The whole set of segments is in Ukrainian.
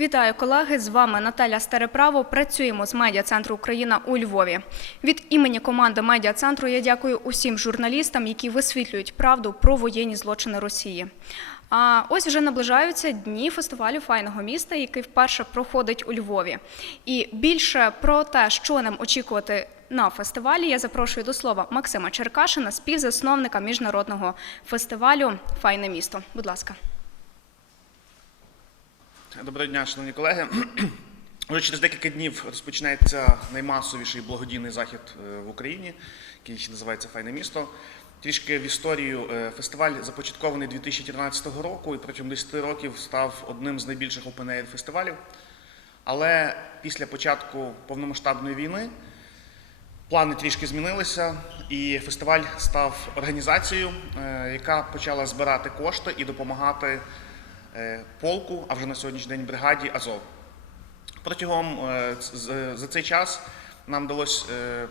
Вітаю, колеги! З вами Наталя Стареправо. Працюємо з медіа центру Україна у Львові. Від імені команди медіа центру я дякую усім журналістам, які висвітлюють правду про воєнні злочини Росії. А ось вже наближаються дні фестивалю файного міста, який вперше проходить у Львові. І більше про те, що нам очікувати на фестивалі, я запрошую до слова Максима Черкашина, співзасновника міжнародного фестивалю Файне місто. Будь ласка. Доброго дня, шановні колеги. Вже через декілька днів розпочнеться наймасовіший благодійний захід е, в Україні, який називається Файне місто. Трішки в історію е, фестиваль започаткований 2014 року і протягом 10 років став одним з найбільших open-air фестивалів. Але після початку повномасштабної війни плани трішки змінилися, і фестиваль став організацією, е, яка почала збирати кошти і допомагати полку, а вже на сьогоднішній день бригаді Азов. Протягом е, за цей час нам вдалося е,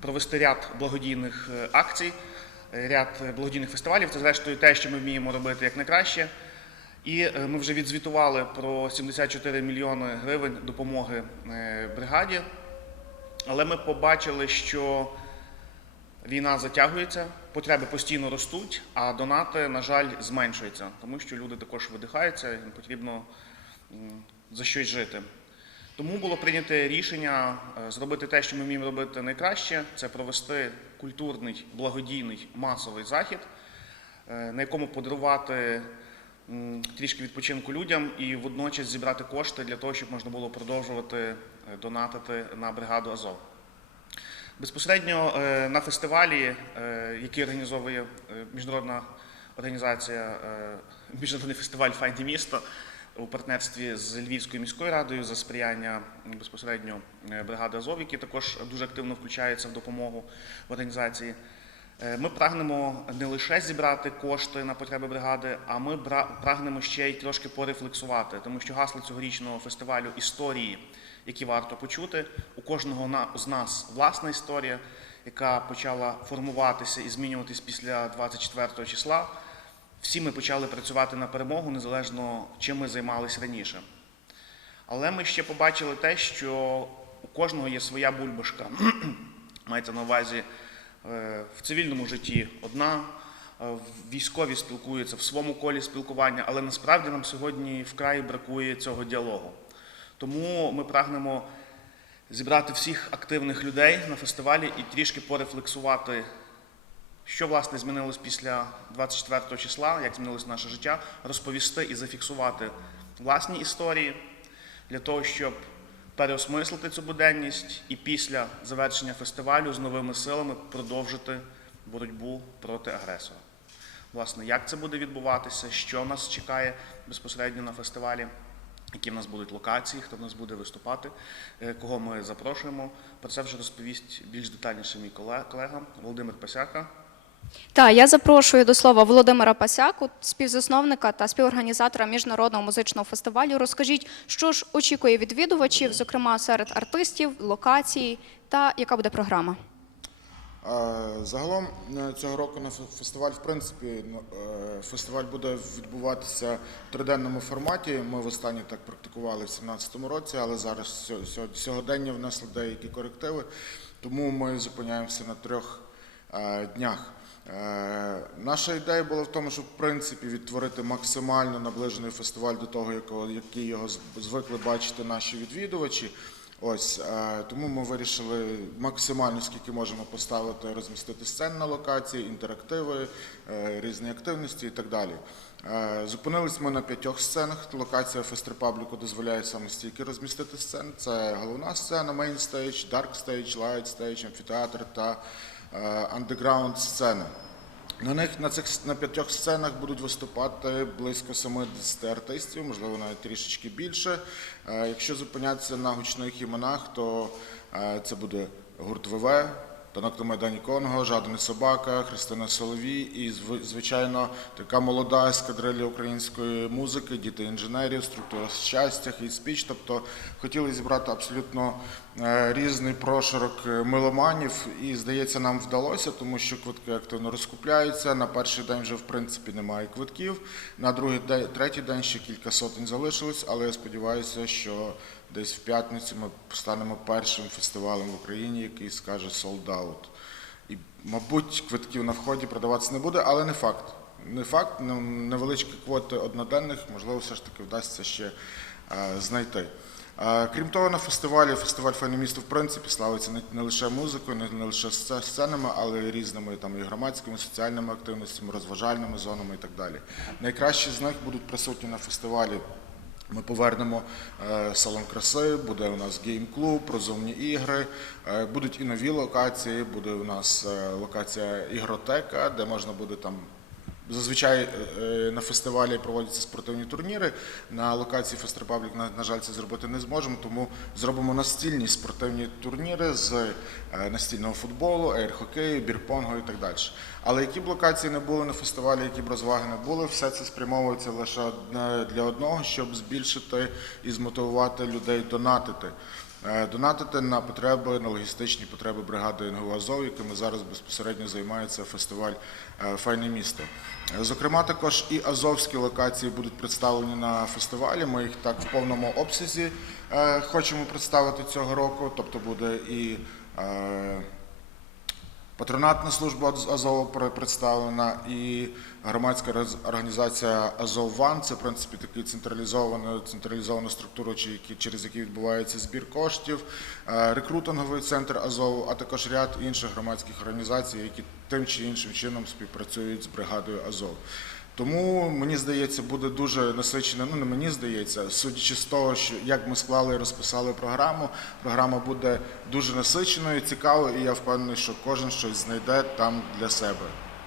провести ряд благодійних е, акцій, е, ряд е, благодійних фестивалів. Це зрештою те, що ми вміємо робити як. І е, ми вже відзвітували про 74 мільйони гривень допомоги е, бригаді. Але ми побачили, що війна затягується, потреби постійно ростуть, а донати, на жаль, зменшуються, тому що люди також видихаються, їм потрібно за щось жити. Тому було прийнято рішення е, зробити те, що ми вміємо робити найкраще, це провести культурний, благодійний масовий захід, е, на якому подарувати трішки відпочинку людям і водночас зібрати кошти для того, щоб можна було продовжувати е, донатити на бригаду Азов. Безпосередньо е, на фестивалі, е, який організовує е, міжнародна організація, міжнародний фестиваль Файне місто у партнерстві з Львівською міською радою за сприяння безпосередньо бригади Азов, які також дуже активно включаються в допомогу в організації. Ми прагнемо не лише зібрати кошти на потреби бригади, а ми прагнемо ще й трошки порефлексувати, тому що гасло цьогорічного фестивалю історії, які варто почути. У кожного з нас власна історія, яка почала формуватися і змінюватись після 24 числа. Всі ми почали працювати на перемогу, незалежно чим ми займалися раніше. Але ми ще побачили те, що у кожного є своя бульбашка. Мається на увазі е, в цивільному житті одна, е, військові спілкуються в своєму колі спілкування, але насправді нам сьогодні вкрай бракує цього діалогу. Тому ми прагнемо зібрати всіх активних людей на фестивалі і трішки порефлексувати, що власне змінилось після 24 числа, як змінилось наше життя, розповісти і зафіксувати власні історії для того, щоб переосмислити цю буденність і після завершення фестивалю з новими силами продовжити боротьбу проти агресора. Власне, як це буде відбуватися, що нас чекає безпосередньо на фестивалі, які в нас будуть локації, хто в нас буде виступати, е, кого ми запрошуємо. Про це вже розповість більш детальніше мій колега Володимир Пасяка. Так, я запрошую до слова Володимира Пасяку, співзасновника та співорганізатора міжнародного музичного фестивалю. Розкажіть, що ж очікує відвідувачів, зокрема серед артистів, локацій, та яка буде програма? Загалом е, цього року на фестиваль, в принципі, ну, е, фестиваль буде відбуватися в триденному форматі. Ми востаннє так практикували в 2017 році, але зараз сьо- сьо- сьогодення внесли деякі корективи, тому ми зупиняємося на трьох е, днях. Наша ідея була в тому, щоб в принципі відтворити максимально наближений фестиваль до того, який його звикли бачити наші відвідувачі. Ось е, тому ми вирішили максимально скільки можемо поставити, розмістити сцен на локації, інтерактиви, е, різні активності і так далі. Е, Зупинились ми на п'ятьох сценах. Локація Фест Репабліку дозволяє саме стільки розмістити сцен. Це головна сцена, мейнстейдж, дарк стейдж, лайт стейдж, амфітеатр та андеграунд сцена. На них на цих на п'ятьох сценах будуть виступати близько 70 артистів, можливо, навіть трішечки більше. Е, Якщо зупинятися на гучних іменах, то е, це буде гурт ВВ, Танок на Майдані Конго, Жаданий собака, Христина Соловій і, зв- звичайно, така молода ескадрилья української музики, діти інженерів, структура щастя, і спіч. Тобто хотіли зібрати абсолютно е, різний прошарок е, меломанів, і здається, нам вдалося, тому що квитки активно розкупляються. На перший день вже в принципі немає квитків. На другий день, третій день ще кілька сотень залишилось, але я сподіваюся, що десь в п'ятницю ми станемо першим фестивалем в Україні, який скаже sold out. І, мабуть, квитків на вході продаватися не буде, але не факт. Не факт, невеличкі квоти одноденних, можливо, все ж таки вдасться ще е, знайти. Е, Крім того, на фестивалі, фестиваль «Файне в принципі славиться не, лише музикою, не, лише сценами, але й різними там і громадськими, соціальними активностями, розважальними зонами і так далі. Найкращі з них будуть присутні на фестивалі ми повернемо е, салон краси, буде у нас гейм-клуб, розумні ігри, е, будуть і нові локації, буде у нас е, локація ігротека, де можна буде там. Зазвичай на фестивалі проводяться спортивні турніри. На локації Фест Репаблік, на, жаль, це зробити не зможемо, тому зробимо настільні спортивні турніри з настільного футболу, ейр-хокею, бірпонгу і так далі. Але які б локації не були на фестивалі, які б розваги не були, все це спрямовується лише для одного, щоб збільшити і змотивувати людей донатити. Е, Донатити на потреби, на логістичні потреби бригади НГУ Азов, якими зараз безпосередньо займається фестиваль е, Файне місто. Е, Зокрема, також і азовські локації будуть представлені на фестивалі. Ми їх так в повному обсязі хочемо представити цього року. Тобто буде і Патронатна служба Аз- Азову пре- представлена і громадська організація Азовван Це в принципі такі централізована централізована структура, через які відбувається збір коштів, е, рекрутинговий центр Азову, а також ряд інших громадських організацій, які тим чи іншим чином співпрацюють з бригадою Азов. Тому мені здається, буде дуже насичена. Ну не мені здається, судячи з того, що як ми склали і розписали програму, програма буде дуже насиченою, цікавою, і я впевнений, що кожен щось знайде там для себе.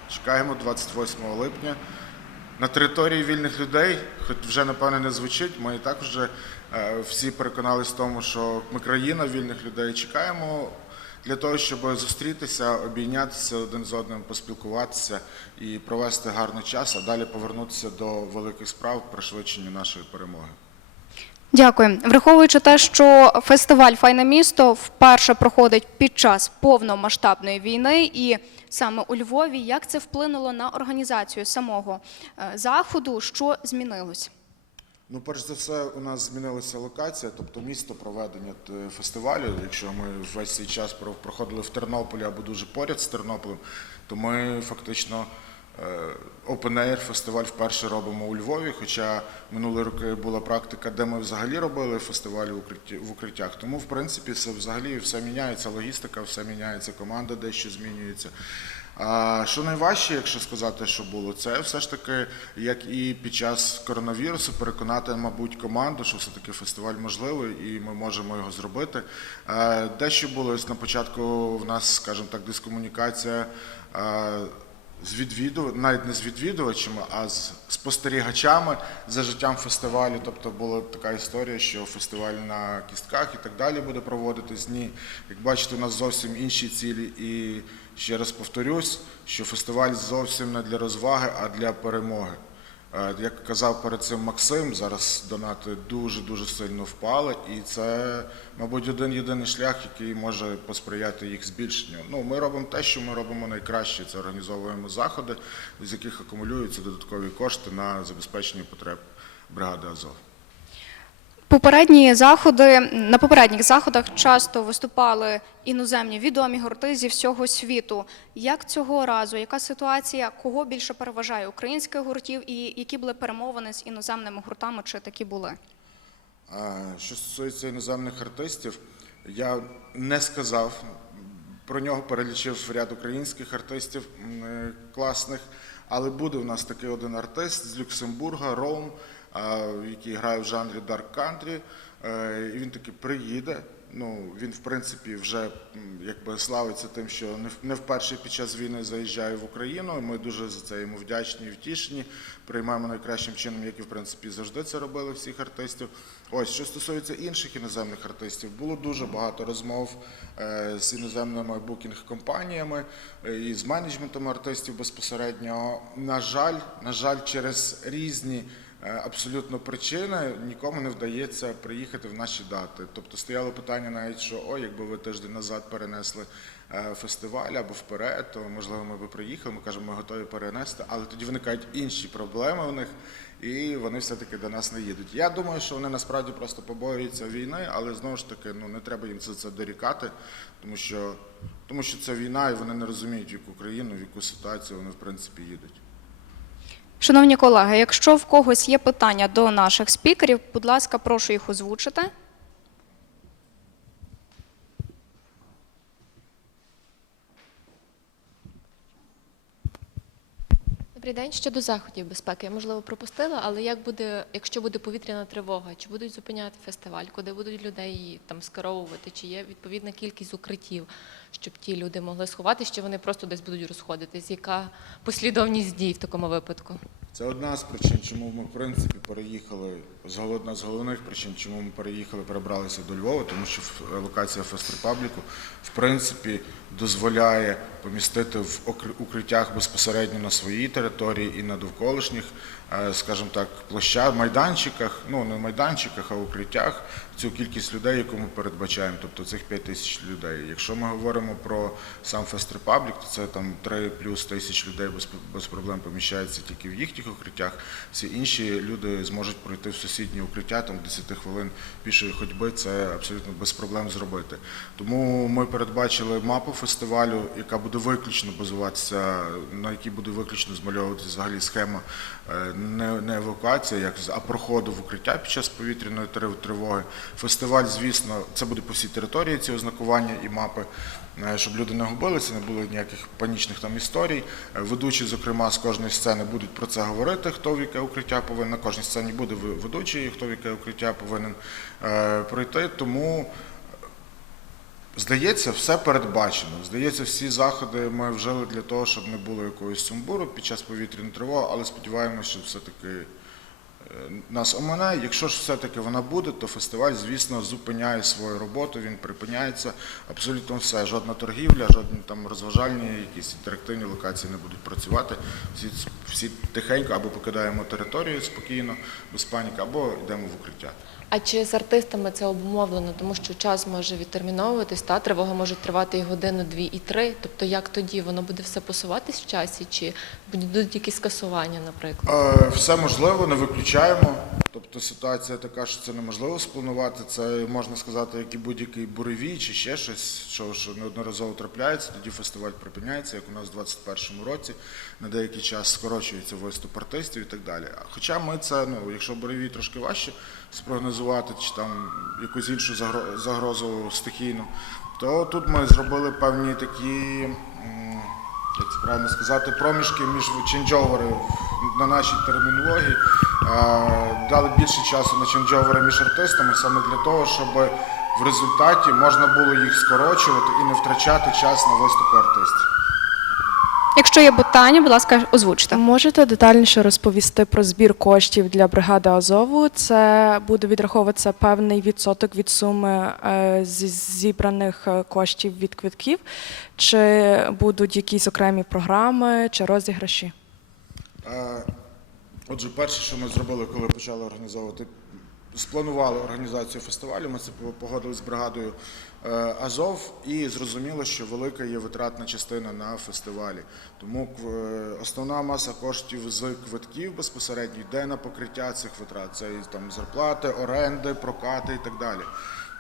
Чекаємо 28 липня. На території вільних людей, хоч вже напевне не звучить, ми і так вже е, всі переконались в тому, що ми країна вільних людей. Чекаємо для того, щоб зустрітися, обійнятися один з одним, поспілкуватися і провести гарний час, а далі повернутися до великих справ пришвидшення нашої перемоги. Дякую. Враховуючи те, що фестиваль Файне місто вперше проходить під час повномасштабної війни, і саме у Львові, як це вплинуло на організацію самого е, заходу, що змінилось? Ну, перш за все, у нас змінилася локація, тобто місто проведення фестивалю. Якщо ми весь цей час проходили в Тернополі або дуже поряд з Тернополем, то ми фактично е, Open Air фестиваль вперше робимо у Львові. Хоча минулі роки була практика, де ми взагалі робили укритті- в укриттях. Тому, в принципі, все взагалі все міняється, логістика, все міняється, команда дещо змінюється. Що найважче, якщо сказати, що було, це все ж таки, як і під час коронавірусу, переконати, мабуть, команду, що все-таки фестиваль можливий і ми можемо його зробити. Дещо було на початку в нас, скажімо так, дискомунікація. З відвідувачами, навіть не з відвідувачами, а з спостерігачами за життям фестивалю. Тобто була така історія, що фестиваль на кістках і так далі буде проводитись. Ні, як бачите, у нас зовсім інші цілі. І ще раз повторюсь, що фестиваль зовсім не для розваги, а для перемоги. Е, Як казав перед цим Максим, зараз донати дуже дуже сильно впали, і це, мабуть, один єдиний шлях, який може посприяти їх збільшенню. Ну, ми робимо те, що ми робимо найкраще. Це організовуємо заходи, з яких акумулюються додаткові кошти на забезпечення потреб бригади Азов. Попередні заходи на попередніх заходах часто виступали іноземні відомі гурти зі всього світу. Як цього разу? Яка ситуація? Кого більше переважає українських гуртів, і які були перемовини з іноземними гуртами? Чи такі були? Що стосується іноземних артистів, я не сказав про нього, перелічив ряд українських артистів е, класних, але буде в нас такий один артист з Люксембурга, Роум, який грає в жанрі Dark Country. Е, І він таки приїде Ну, він, в принципі, вже якби славиться тим, що не вперше під час війни заїжджає в Україну. Ми дуже за це йому вдячні і втішені. Приймаємо найкращим чином, як і в принципі завжди це робили всіх артистів. Ось що стосується інших іноземних артистів, було дуже багато розмов е, з іноземними букінг-компаніями е, і з менеджментом артистів безпосередньо. На жаль, на жаль, через різні. Е, Абсолютно причини нікому не вдається приїхати в наші дати. Тобто стояло питання навіть, що о, якби ви тиждень назад перенесли е, фестиваль або вперед, то можливо ми би приїхали. Ми кажемо, ми готові перенести, але тоді виникають інші проблеми у них, і вони все-таки до нас не їдуть. Я думаю, що вони насправді просто побоюються війни, але знову ж таки ну не треба їм за це дорікати, тому що тому що це війна, і вони не розуміють, в яку країну, в яку ситуацію вони в принципі їдуть. Шановні колеги, якщо в когось є питання до наших спікерів, будь ласка, прошу їх озвучити. Добрий день. Щодо заходів безпеки, я можливо пропустила, але як буде, якщо буде повітряна тривога, чи будуть зупиняти фестиваль, куди будуть людей там скеровувати, чи є відповідна кількість укриттів, щоб ті люди могли сховатися, чи вони просто десь будуть розходитись? Яка послідовність дій в такому випадку? Це одна з причин, чому ми в принципі переїхали одна з головних причин, чому ми переїхали, перебралися до Львова, тому що локація Фест Репабліку в принципі дозволяє помістити в укриттях безпосередньо на своїй території і на довколишніх, е, скажімо так, площад, майданчиках, ну не майданчиках, а укриттях цю кількість людей, яку ми передбачаємо, тобто цих 5 тисяч людей. Якщо ми говоримо про сам Фест Репаблік, то це там 3 плюс тисяч людей без, без проблем поміщається тільки в їхніх укриттях. Всі інші люди зможуть пройти в сусідні укриття, там 10 хвилин пішої ходьби, це абсолютно без проблем зробити. Тому ми передбачили мапу фестивалю, яка буде виключно базуватися, на якій буде виключно змальовуватися взагалі схема е, не, не евакуація, як, а проходу в укриття під час повітряної тривоги. Фестиваль, звісно, це буде по всій території ці ознакування і мапи, щоб люди не губилися, не було ніяких панічних там історій. Е, Ведучі, зокрема, з кожної сцени будуть про це говорити, хто в яке укриття повинен. На кожній сцені буде ведучий, хто в яке укриття повинен е, пройти. Тому Здається, все передбачено. Здається, всі заходи ми вжили для того, щоб не було якогось сумбуру під час повітряної тривоги, але сподіваємося, що все-таки е, нас оминає. Якщо ж все-таки вона буде, то фестиваль, звісно, зупиняє свою роботу, він припиняється. Абсолютно все. Жодна торгівля, жодні там розважальні, якісь інтерактивні локації не будуть працювати. Всі, всі тихенько або покидаємо територію спокійно, без паніки, або йдемо в укриття. А чи з артистами це обумовлено, тому що час може відтерміновуватись, та тривога може тривати і годину, дві, і три. Тобто, як тоді воно буде все посуватись в часі, чи будуть якісь скасування, наприклад? Е, Все можливо, не виключаємо. Тобто ситуація така, що це неможливо спланувати. Це можна сказати, як і будь-який буревій чи ще щось, що, що неодноразово трапляється. Тоді фестиваль припиняється, як у нас в 2021 році. На деякий час скорочується виступ артистів і так далі. Хоча ми це, ну, якщо буревій трошки важче спрогнозувати, чи там якусь іншу загро- загрозу стихійну, то тут ми зробили певні такі. Як це правильно сказати, проміжки між ченджовери на нашій термінології. Е, Дали більше часу на ченджовери між артистами саме для того, щоб в результаті можна було їх скорочувати і не втрачати час на виступи артистів. Якщо є питання, будь ласка, озвучте. Можете детальніше розповісти про збір коштів для бригади Азову? Це буде відраховуватися певний відсоток від суми е, зі- зібраних е, коштів від квитків, чи будуть якісь окремі програми чи розіграші? Е, Отже, перше, що ми зробили, коли почали організовувати, спланували організацію фестивалю, ми це погодили з бригадою е, Азов і зрозуміло, що велика є витратна частина на фестивалі. Тому е, основна маса коштів з квитків безпосередньо йде на покриття цих витрат. Це і там зарплати, оренди, прокати і так далі.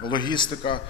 Логістика.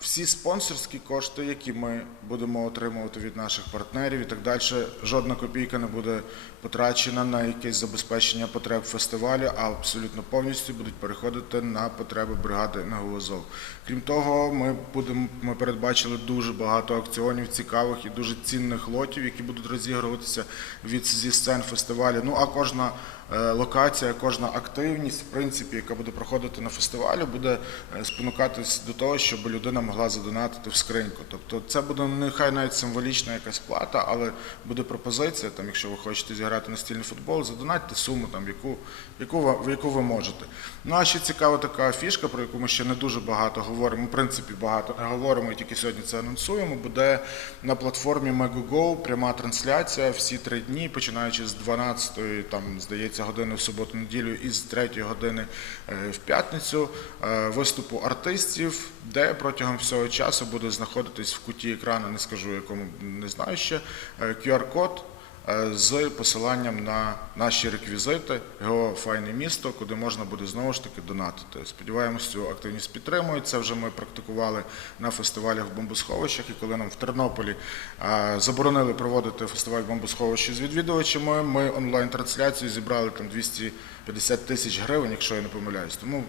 Всі спонсорські кошти, які ми будемо отримувати від наших партнерів і так далі, жодна копійка не буде потрачена на якесь забезпечення потреб фестивалю, а абсолютно повністю будуть переходити на потреби бригади на «Азов». Крім того, ми будемо ми передбачили дуже багато акціонів цікавих і дуже цінних лотів, які будуть розігруватися від зі сцен фестивалю. Ну а кожна е, локація, кожна активність, в принципі, яка буде проходити на фестивалі, буде е, спонукатись до того, щоб людина могла задонатити в скриньку. Тобто це буде нехай навіть символічна якась плата, але буде пропозиція, там, якщо ви хочете зіграти настільний футбол, задонатьте суму, там, яку, яку, яку ви можете. Ну а ще цікава така фішка, про яку ми ще не дуже багато говоримо. В принципі, багато не говоримо, і тільки сьогодні це анонсуємо. Буде на платформі Megogo пряма трансляція всі три дні, починаючи з 12-ї, там здається, години в суботу-неділю і з 3-ї години е, в п'ятницю е, виступу артистів, де протягом всього часу буде знаходитись в куті екрану, не скажу якому не знаю ще, е, QR-код е, з посиланням на наші реквізити, його файне місто, куди можна буде знову ж таки донатити. Сподіваємось, цю активність підтримують. Це вже ми практикували на фестивалях в бомбосховищах. І коли нам в Тернополі е, заборонили проводити фестиваль бомбосховища з відвідувачами, ми онлайн-трансляцію зібрали там 250 тисяч гривень, якщо я не помиляюсь. Тому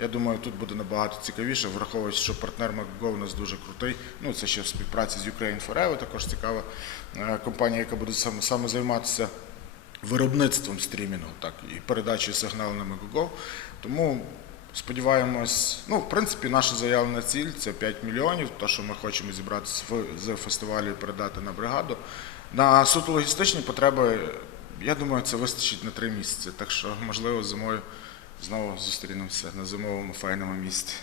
я думаю, тут буде набагато цікавіше, враховуючи, що партнер MacGo у нас дуже крутий. Ну, це ще в співпраці з Ukraine Forever, також цікава е, компанія, яка буде саме, саме займатися виробництвом стрімінгу, так, і передачею сигналу на MacGo. Тому сподіваємось, ну, в принципі, наша заявлена ціль це 5 мільйонів, те, що ми хочемо зібрати з фестивалю і передати на бригаду. На суто логістичні потреби, я думаю, це вистачить на три місяці. Так що, можливо, зимою знову зустрінемося на зимовому файному місці.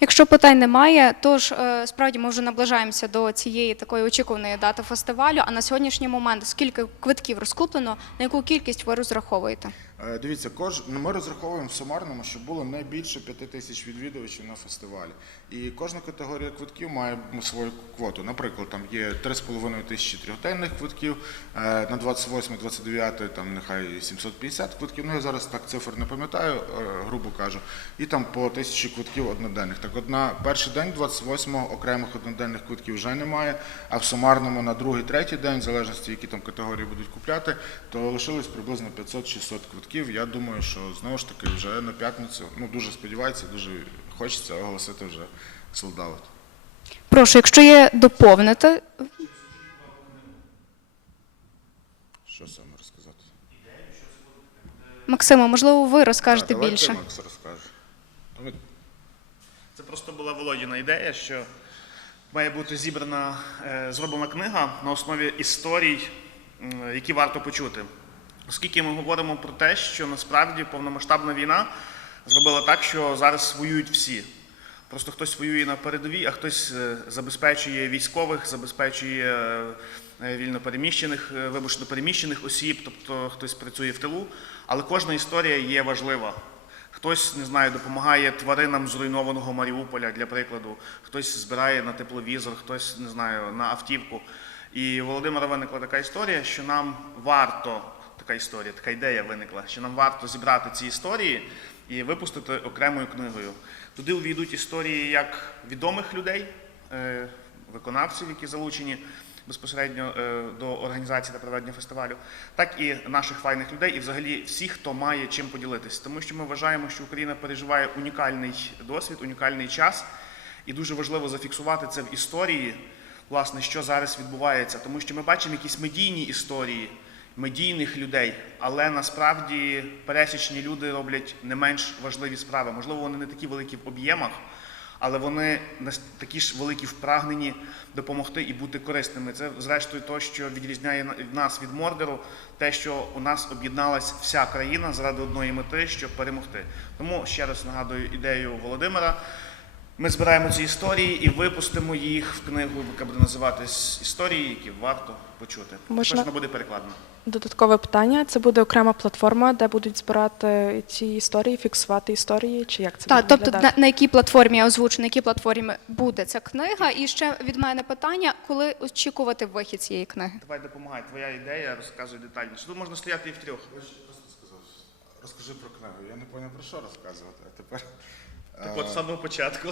Якщо питань немає, то ж е, справді ми вже наближаємося до цієї такої очікуваної дати фестивалю. А на сьогоднішній момент скільки квитків розкуплено, на яку кількість ви розраховуєте? Е, Дивіться, кож... ми розраховуємо в сумарному, щоб було не більше 5 тисяч відвідувачів на фестивалі. І кожна категорія квитків має свою квоту. Наприклад, там є 3,5 тисячі трьохденних квитків, е, на 28-29 там нехай 750 квитків. Ну я зараз так цифр не пам'ятаю, е, грубо кажу. І там по тисячі квитків одноденних. Так от на перший день 28-го окремих одноденних квитків вже немає, а в сумарному на другий, третій день, в залежності, які там категорії будуть купляти, то лишилось приблизно 500-600 квитків. Я думаю, що знову ж таки вже на п'ятницю, ну дуже сподівається, дуже хочеться оголосити вже солдат. Прошу, якщо є доповнити, Що саме розказати? Максимо, можливо, ви розкажете Так, більше. Макс розкаже. Ну, Це просто була Володіна ідея, що має бути зібрана, е, зроблена книга на основі історій, які варто почути. Оскільки ми говоримо про те, що насправді повномасштабна війна зробила так, що зараз воюють всі. Просто хтось воює на передовій, а хтось е, забезпечує військових, забезпечує е, вільно переміщених, е, вимушено переміщених осіб, тобто хтось працює в тилу. Але кожна історія є важлива. Хтось, не знаю, допомагає тваринам зруйнованого Маріуполя, для прикладу, хтось збирає на тепловізор, хтось, не знаю, на автівку. І Володимира виникла така історія, що нам варто, така історія, така ідея виникла, що нам варто зібрати ці історії і випустити окремою книгою. Туди увійдуть історії як відомих людей, е, виконавців, які залучені безпосередньо е, до організації та проведення фестивалю, так і наших файних людей, і взагалі всіх, хто має чим поділитися. Тому що ми вважаємо, що Україна переживає унікальний досвід, унікальний час, і дуже важливо зафіксувати це в історії, власне, що зараз відбувається, тому що ми бачимо якісь медійні історії. Медійних людей, але насправді пересічні люди роблять не менш важливі справи. Можливо, вони не такі великі в об'ємах, але вони такі ж великі в прагненні допомогти і бути корисними. Це, зрештою, то, що відрізняє нас від Мордору, те, що у нас об'єдналась вся країна заради одної мети, щоб перемогти. Тому ще раз нагадую ідею Володимира. Ми збираємо ці історії і випустимо їх в книгу, яка буде називатись Історії, які варто почути. Можна- Також буде перекладена. Додаткове питання: це буде окрема платформа, де будуть збирати ці історії, фіксувати історії, чи як це Так, буде тобто виглядати? на, на якій платформі я озвучу, на якій платформі буде ця книга? І ще від мене питання, коли очікувати вихід цієї книги? Давай допомагай, твоя ідея, розказуй детальніше. Тут можна стояти і в трьох. Розкажи про книгу. Я не зрозумів, про що розказувати. А тепер Так от з самого початку.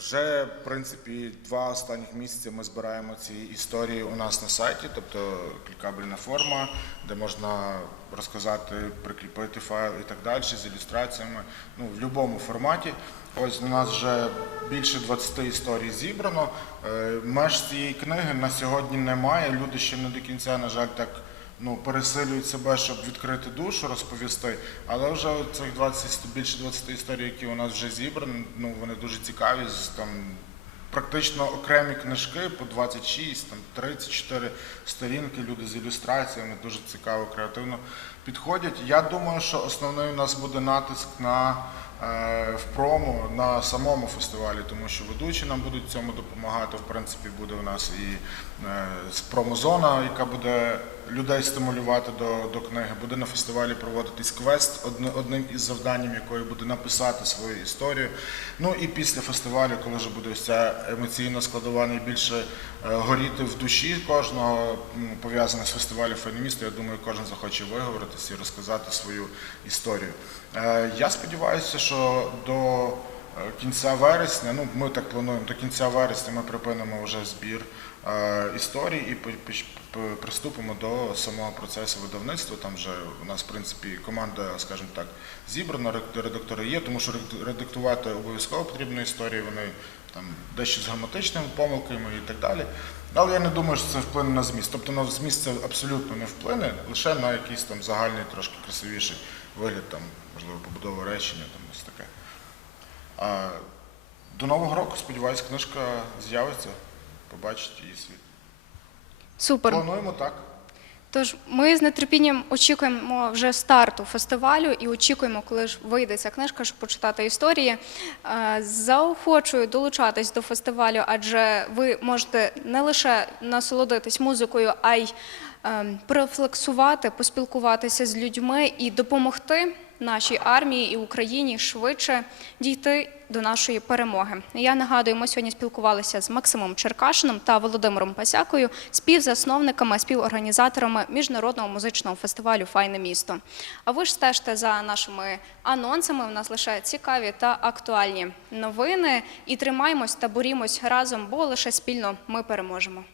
Вже, в принципі, два останніх місяці ми збираємо ці історії у нас на сайті, тобто клікабельна форма, де можна розказати, прикріпити файл і так далі з ілюстраціями, ну, в будь-якому форматі. Ось у нас вже більше 20 історій зібрано. Е, Меж цієї книги на сьогодні немає. Люди ще не до кінця, на жаль, так ну, пересилюють себе, щоб відкрити душу, розповісти. Але вже цих 20, більше 20 історій, які у нас вже зібрані, ну, вони дуже цікаві. Там, практично окремі книжки по 26, там 34 сторінки, люди з ілюстраціями дуже цікаво, креативно підходять. Я думаю, що основний у нас буде натиск на в промо на самому фестивалі, тому що ведучі нам будуть цьому допомагати. В принципі, буде у нас і е, промозона, яка буде людей стимулювати до, до книги. Буде на фестивалі проводитись квест, одним із завданням якої буде написати свою історію. Ну і після фестивалю, коли вже буде ця емоційна складова найбільше е, горіти в душі кожного м, пов'язана з фестивалем феміністів, я думаю, кожен захоче виговоритися і розказати свою історію. Е, Я сподіваюся, що до е, кінця вересня, ну ми так плануємо, до кінця вересня ми припинимо вже збір е, історій і приступимо до самого процесу видавництва. Там вже у нас, в принципі, команда, скажімо так, зібрана, редактори є, тому що редактувати обов'язково потрібно історії, вони там дещо з граматичними помилками і так далі. Але я не думаю, що це вплине на зміст. Тобто на зміст це абсолютно не вплине, лише на якийсь там загальний, трошки красивіший вигляд, там, можливо, побудова речення, там ось таке. А до Нового року, сподіваюся, книжка з'явиться, побачить її світ. Супер. Плануємо так. Тож ми з нетерпінням очікуємо вже старту фестивалю і очікуємо, коли ж вийде ця книжка, щоб почитати історії. Е, Заохочую долучатись до фестивалю, адже ви можете не лише насолодитись музикою, а й профлексувати, поспілкуватися з людьми і допомогти нашій армії і Україні швидше дійти до нашої перемоги. Я нагадую, ми сьогодні спілкувалися з Максимом Черкашином та Володимиром Пасякою, співзасновниками, співорганізаторами міжнародного музичного фестивалю Файне місто. А ви ж стежте за нашими анонсами. У нас лише цікаві та актуальні новини. І тримаємось та борімось разом, бо лише спільно ми переможемо.